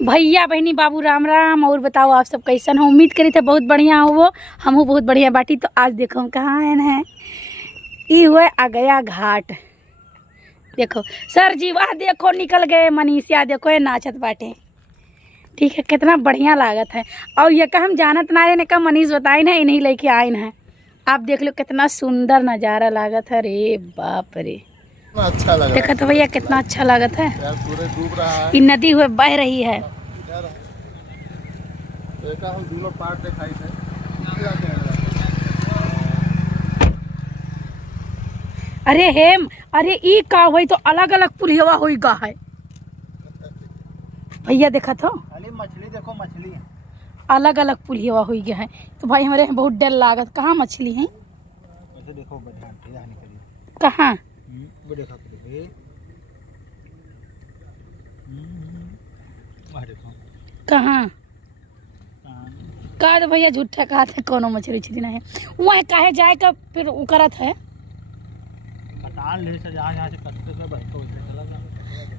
भैया बहनी बाबू राम राम। और बताओ आप सब कैसन हो? उम्मीद करी थे बहुत बढ़िया हो वो, हमहू बहुत बढ़िया बाटी। तो आज देखो हम कहाँ हैं। ये हुआ आ गया घाट। देखो सर जी वाह, देखो निकल गए मनीषिया, देखो ये नाचत बाटे। ठीक है, कितना बढ़िया लागत है। और ये का हम जानत ना ने का मनीष बताई ना, इन्हीं लेके आए हैं। आप देख लो कितना सुंदर नज़ारा लागत है। रे बाप रे, अच्छा लग रहा है। देखा तो भैया कितना अच्छा लागत है। सूरज डूब रहा है। ये नदी हुए बह रही है। देखा हम दोनों पार्ट दिखाई थे। अरे हेम, अरे ई का हुई तो अलग अलग पुलिया हुई गा है भैया। देखा तो मछली देखो, मछली अलग अलग पुलिया हुई गया है। तो भाई हमारे बहुत डर लागत। कहाँ मछली है? देखो कहाँ? वो देखो कहाँ का? तो भैया झूठा कहा था, कोनो मछली उछली नहीं है। वह काहे जाए का फिर उकरत है।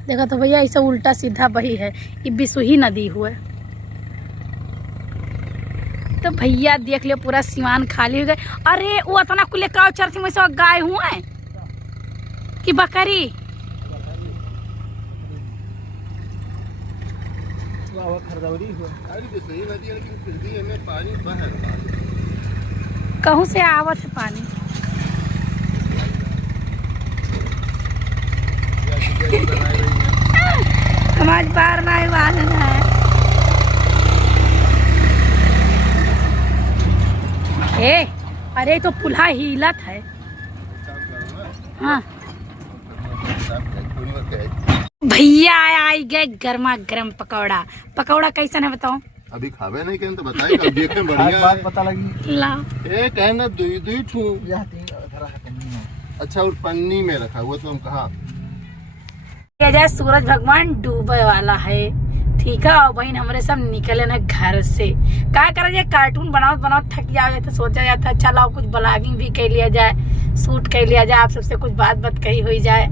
देखा तो भैया ऐसा उल्टा सीधा बही है। ये बिसुही नदी हुआ। तो भैया देख लियो पूरा सिवान खाली हो गए। अरे वो इतना कुले का चरथी में से गाय हुआ है कि बकरी? कहूँ से आवत है पानी। हमारे पार नहीं वाले है। ए, अरे तो पुल्हा हिलत है। हाँ भैया आई गए गर्मा गर्म पकौड़ा। पकौड़ा कैसा है बताओ? अभी खावे नहीं कहें तो बताइए, कब देखें बढ़िया बात पता लगी। ला ए कहना दुई दुई ठू। अच्छा, और पन्नी में रखा हुआ तो हम कहा जाए सूरज भगवान डूबे वाला है। ठीक है, और बहन हमारे सब निकले ना घर से। क्या करा जाए, कार्टून बनाओ बनाओ थक जाए तो सोचा जाता अच्छा लाओ कुछ ब्लॉगिंग भी कर लिया जाए, शूट कर लिया जाए, आप सबसे कुछ बात कही हुई जाए।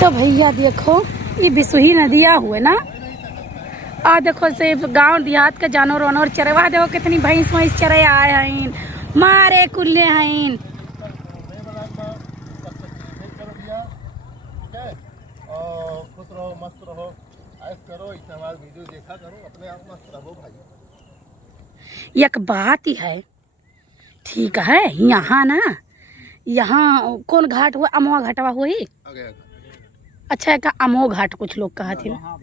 तो भैया देखो ये बिसुही नदिया हुए ना। आ देखो से गांव देहात का जानवर वानवर चरे। वहाँ देखो कितनी भैंस वैंस चरे आए हैं, मारे कुल्ले हैं। खुश रहो, मस्त रहो, ऐश करो, इस्तेमाल वीडियो देखा करो, अपने आप मस्त रहो भाई। एक बात ही है, ठीक है। यहाँ ना, यहाँ कौन घाट हुआ? अमवा घाटवा हुई। अच्छा का अमो घाट कुछ लोग कहा थे ना।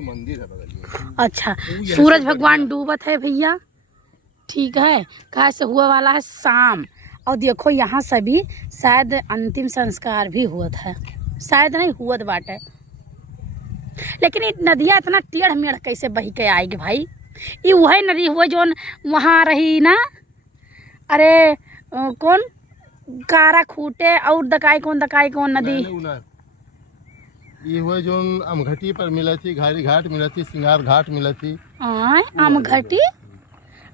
मंदिर है बगल में। अच्छा, सूरज भगवान डूबत है भैया। ठीक है, कहा से हुआ वाला है शाम। और देखो यहाँ सभी शायद अंतिम संस्कार भी हुआ था, शायद नहीं हुआ बाटे। लेकिन ये नदिया इतना टेढ़ मेढ़ कैसे बही के आएगी भाई? ये वही नदी हुआ जो वहाँ रही ना। अरे कौन कारा खूटे और दकाई कौन नदी? ये हुआ जो अमघटी पर मिला थी, घारी घाट मिला थी, सिंगार घाट मिला थी। अमघटी,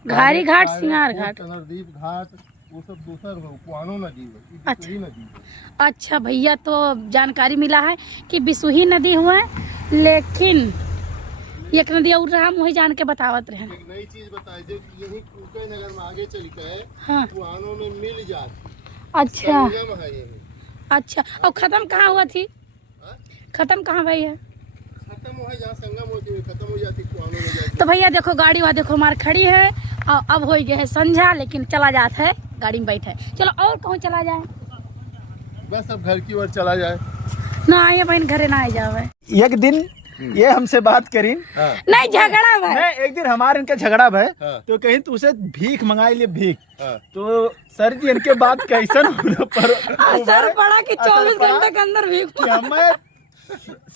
घारी घाट, सिंगार घाट, नरदीप घाट, वो सब दूसर कुआनो नदी है। अच्छा अच्छा भैया, तो जानकारी मिला है कि बिसुही नदी हुआ है। लेकिन एक नदी और रहा, वही जान के बतावत रहे। एक नई चीज बताई जो यही कुके नगर में आगे चल के हाँ, कुआनो में मिल जाती। अच्छा अच्छा, और खत्म कहाँ हुआ थी? खत्म कहाँ भाई है? खत्म हुआ जहाँ संगम होती है, खत्म हो जाती कुआनो में जाती। तो भैया देखो गाड़ी वहाँ देखो हमारी खड़ी है। और अब हो गया है संझा, लेकिन चला जाता है गाड़ी में बैठे। चलो और कहूँ चला जाए? बस अब घर की ओर चला जाए ना। आइए बहन, घरे ना आ जावे। एक दिन ये हमसे बात करी। हाँ। नहीं झगड़ा भाई, मैं एक दिन हमारे इनका झगड़ा भाई। हाँ। तो कहीं तू उसे भीख मंगाई ले, भीख। हाँ। तो सर जी इनके बात कैसन होने पर असर पड़ा कि 24 घंटे के अंदर भी हमें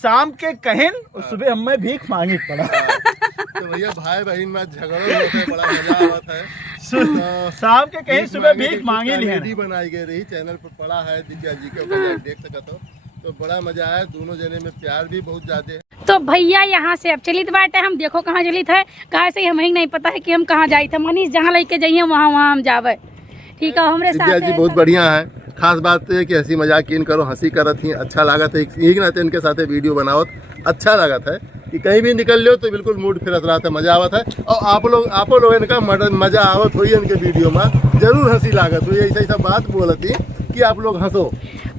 शाम के कहें और सुबह हमें भीख मांगी पड़ा। तो भैया भाई बहन में झगड़ा होता है, बड़ा मजा आता है। शाम के कहीं सुबह भीख मांगी ली बनाई गई रही, चैनल पर पड़ा है, दिव्या जी के देख सकते हो। तो बड़ा मजा आया, दोनों जने में प्यार भी बहुत ज्यादा है। तो भैया यहाँ से अब चलित बाटे। हम देखो कहाँ चलित है, कहाँ से हमें नहीं पता है कि हम कहाँ जाए थे। मनीष जहाँ लेके जाइए वहाँ हम जावे। ठीक है, हमारे साथ जी बहुत बढ़िया है। खास बात है कि हंसी मजाक किन करो, हंसी करत ही अच्छा लागत है, यही नाते इनके साथ वीडियो बनावत अच्छा लागत है कि कहीं भी निकल लो तो बिल्कुल मूड फ्रेश रहता है, मजा आवत है। और आप लोग इनका मजा आवत हुई इनके वीडियो में, जरूर हंसी लागत हुई, ऐसा ऐसा बात बोलती कि आप लोग हंसो।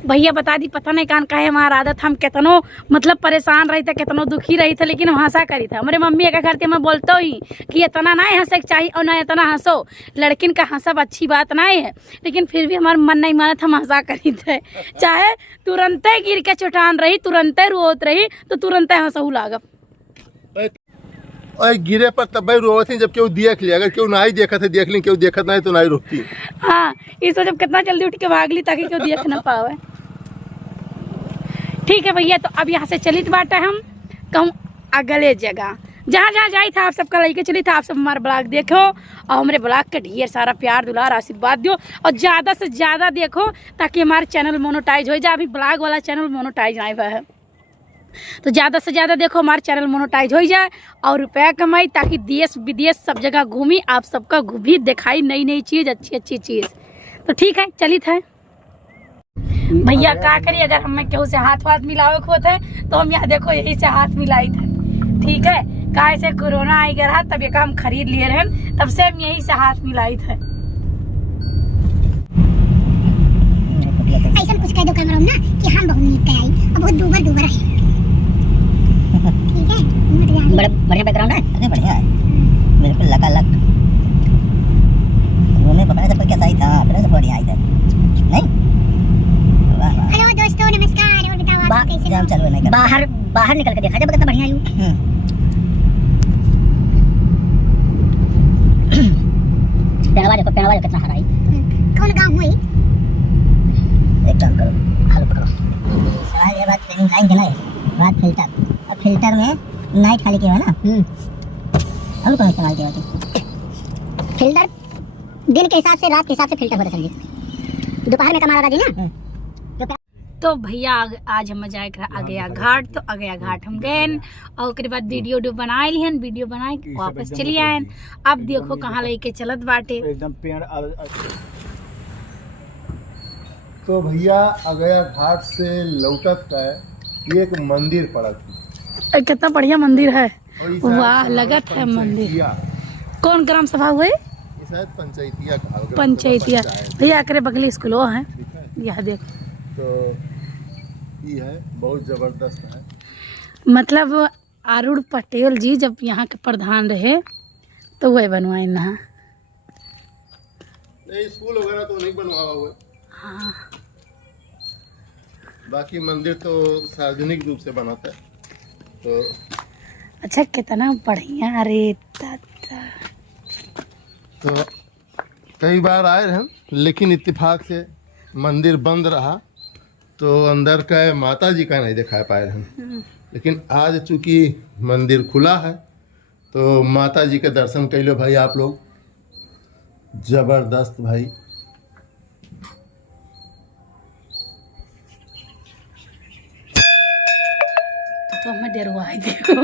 भैया बता दी पता नहीं कान काहे हमारा आदत, हम कितनो मतलब परेशान रही थे, कितनो दुखी रही थे, लेकिन हम हंसा करी था। हमारे मम्मी एक करते मैं बोलता ही कि इतना ना हंसे चाहिए और ना इतना हंसो, लड़किन का हंसब अच्छी बात नहीं है, लेकिन फिर भी हमारा मन नहीं माना था, हम हंसा करी थे। चाहे तुरंते गिर के चुटान रही, तुरंते रोत रही तो तुरंते हंसू लागब। और गिरे पर तब भाई रोवत थी जब केहू देख लिया, अगर केहू नहीं देखा थे देख ली, केहू देखत नहीं तो नहीं रोकती। हाँ इस वजह कितना जल्दी उठ के भाग ली ताकि कोई देख ना पावे। ठीक है भैया, तो अब यहाँ से चलित बाटे हम कहूँ अगले जगह, जहाँ जहाँ जाई था आप सबका लेके चली था। आप सब हमारा ब्लॉग देखो और हमारे ब्लॉग का ढेर सारा प्यार दुलार आशीर्वाद दो और ज़्यादा से ज़्यादा देखो ताकि हमारा चैनल मोनेटाइज हो जाए। अभी ब्लॉग वाला चैनल मोनेटाइज नहीं हुआ है, तो ज़्यादा से ज़्यादा देखो, हमारा चैनल मोनेटाइज हो जाए और रुपया कमाई, ताकि देश विदेश सब जगह घूमी, आप सबका भी दिखाई नई नई चीज़, अच्छी अच्छी चीज़। तो ठीक है चलित है भैया, क्या करिए, अगर हमें केहू से हाथ वाथ मिलावे को थे तो हम यहाँ देखो यही से हाथ मिलाई थे। ठीक है, काहे से कोरोना आई गया तब ये काम खरीद लिए रहे, तब से हम यही से हाथ मिलाई थे। ऐसा कुछ कह दो कैमरा में ना कि हम बहुत नीक आई और बहुत दूबर दूबर है। ठीक है, बड़ा बढ़िया बैकग्राउंड है, अरे बढ़िया है, बिल्कुल लगा लग घूमने पकड़ा सब कैसा ही था, फिर सब बढ़िया आई था नहीं। हेलो दोस्तों नमस्कार, और बताओ आप कैसे हो? चलो नहीं बाहर बाहर निकल के देखा जब कितना बढ़िया आई हूं। पेड़वा देखो कितना हरा है। कौन गांव हुई? एक काम करो, आलू पकड़ो। सवाल ये बात ट्रेनिंग लाइन के नहीं, बात फिल्टर। अब फिल्टर में नाइट खाली किया है ना, आलू कौन इस्तेमाल किया है? फिल्टर दिन के हिसाब से, रात के हिसाब से फिल्टर होता है। दोपहर में कमा रहा जी ना। तो भैया आज हम जाए अगया घाट, तो अगया घाट हम गए और उसके बाद वीडियो बनाए लिहन, वीडियो बनाए के वापस चली आए। अब देखो कहाँ लेके चलत बाटे एकदम पेड़ तो भैया अगया घाट से लौटत है एक मंदिर पड़ा थी, कितना बढ़िया मंदिर है, वाह लगत है मंदिर। कौन ग्राम सभा हुए? शायद पंचायतिया कहा, पंचायतिया भैया एकरे बगली स्कूलो है, यह देख। तो ये है बहुत जबरदस्त है, मतलब अरुण पटेल जी जब यहाँ के प्रधान रहे तो वही बनवाए ना। नहीं स्कूल वगैरह तो नहीं बनवाया हुआ। हाँ बाकी मंदिर तो सार्वजनिक रूप से बना था। तो अच्छा कितना बढ़िया, अरे दादा। तो कई बार आए हैं लेकिन इत्तेफाक से मंदिर बंद रहा तो अंदर का माता जी का नहीं दिखा पाए हैं, लेकिन आज चूंकि मंदिर खुला है तो माता जी के दर्शन कर लो भाई आप लोग, जबरदस्त भाई। तो हमें डरवाई देखो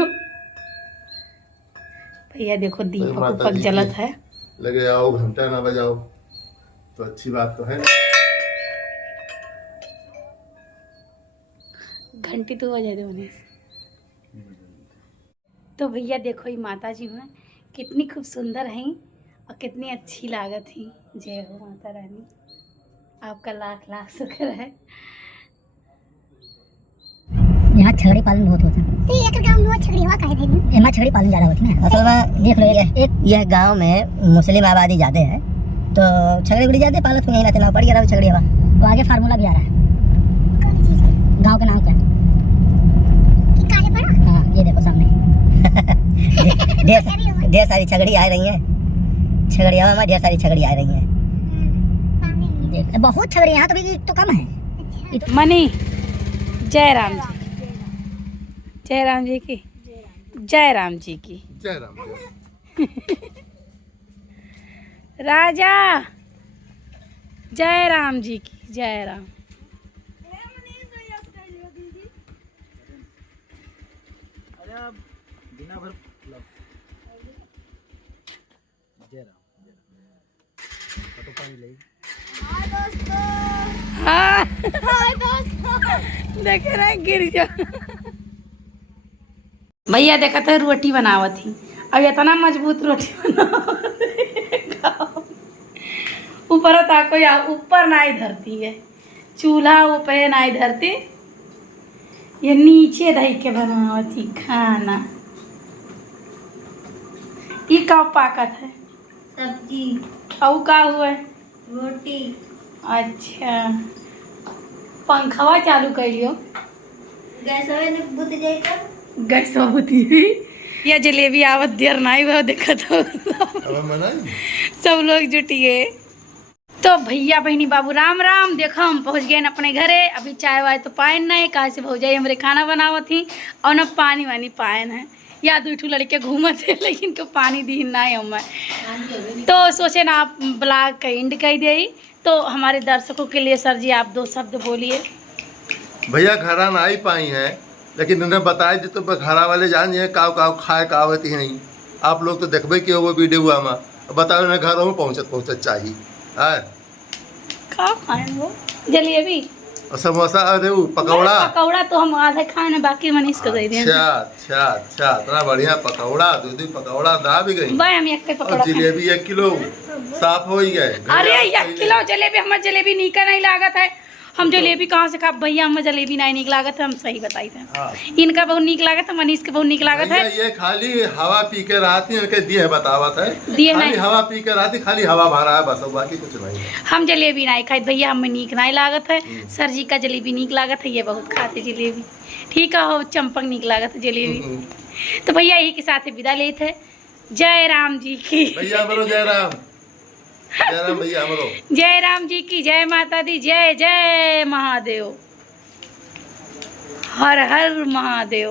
भैया, देखो दीपक उपक जलत है, लगे जाओ घंटा ना बजाओ तो अच्छी बात तो है। घंटी तो बजा दो उन्हें। तो भैया देखो ये माता जी हैं कितनी खूब सुंदर हैं और कितनी अच्छी लागत थी। जय हो माता रानी, आपका लाख लाख शुक्र है। यहाँ छगड़ी पालन बहुत होता है। तो ये गांव में छगड़ी हुआ काहे थे? यहाँ छगड़ी पालन ज्यादा होती है। असल में देख लो यह गांव में मुस्लिम आबादी ज्यादा है तो छगड़ी गुड़ी ज्यादा पालत में यही रहते ना, बढ़िया रहा छगड़ी हवा। तो आगे फार्मूला भी आ रहा है गांव के नाम का। हाँ ये देखो सामने ढेर सारी छगड़ी आ रही है, छगड़ी हवा में ढेर सारी छगड़ी आ रही है, बहुत छगड़ी यहाँ तो कम है। मनी जय राम जी, जय राम जी की, जय राम जी की, जय राम राजा जय राम जी की, जय राम। देखे रहे गिर जा। भैया देखा थे रोटी बनावत थी, अब इतना मजबूत रोटी बनावत ऊपर ताको या ऊपर नाई धरती है, चूल्हा ऊपर नाई धरती, ये नीचे रह के बनावत थी खाना। ये का पाकत है? सब्जी। और का हुआ है? रोटी। अच्छा, पंखवा चालू कर लियो, गैस बुत जाएगा। गैस बुती हुई। या जलेबी आवत देर नहीं वो देखत हो सब लोग जुटिए। तो भैया बहनी बाबू राम राम। देखो हम पहुंच गए अपने घरे। अभी चाय वाय तो पायन नहीं, कहा से भौजाई हमारे खाना बनावत थी और न पानी वानी पायन है। या दू लड़के घूमत थे लेकिन को पानी दी नहीं हमें। तो सोचे ना आप ब्लॉग का एंड कर दे, तो हमारे दर्शकों के लिए सर जी आप 2 शब्द बोलिए। भैया घरा ना ही पाई हैं, लेकिन उन्हें बताए दी तो घरा वाले जान ये काव काव खाए कावत ही नहीं। आप लोग तो देखबे कि वो वीडियो में बताओ उन्हें घरों में पहुँचत चाहिए। का खाए वो जलेबी और समोसा, अरे वो पकौड़ा। पकौड़ा तो हम आधे खाए ना, बाकी मनीष को दे दें। अच्छा इतना बढ़िया पकौड़ा, दूध पकौड़ा दा भी गई। भाई हम एक पकौड़ा, जलेबी 1 किलो साफ हो ही गए। अरे 1 किलो जलेबी, हमारे जलेबी नीका नहीं लागत है। हम जलेबी कहाँ से खा भैया, हमें जलेबी नहीं निक लागत है, हम सही बताई थे। इनका बहुत निक लागत है, मनीष के बहुत निक लागत है। ये खाली हवा पी के रहती है, दिए बतावत है, दिए खाली नहीं, हवा पी के रहती, खाली हवा भरा है बस, बाकी कुछ नहीं। हम जलेबी नहीं खाई भैया, हमें नीक नहीं लागत है। सर जी का जलेबी नीक लागत है, ये बहुत खाते जलेबी। ठीक है हो, चंपक नीक लागत है जलेबी। तो भैया यही के साथ विदा लेते थे। जय राम जी की भैया बोलो जय राम। जय राम भैया बोलो। जय राम जी की जय, माता दी जय, जय महादेव, हर हर महादेव।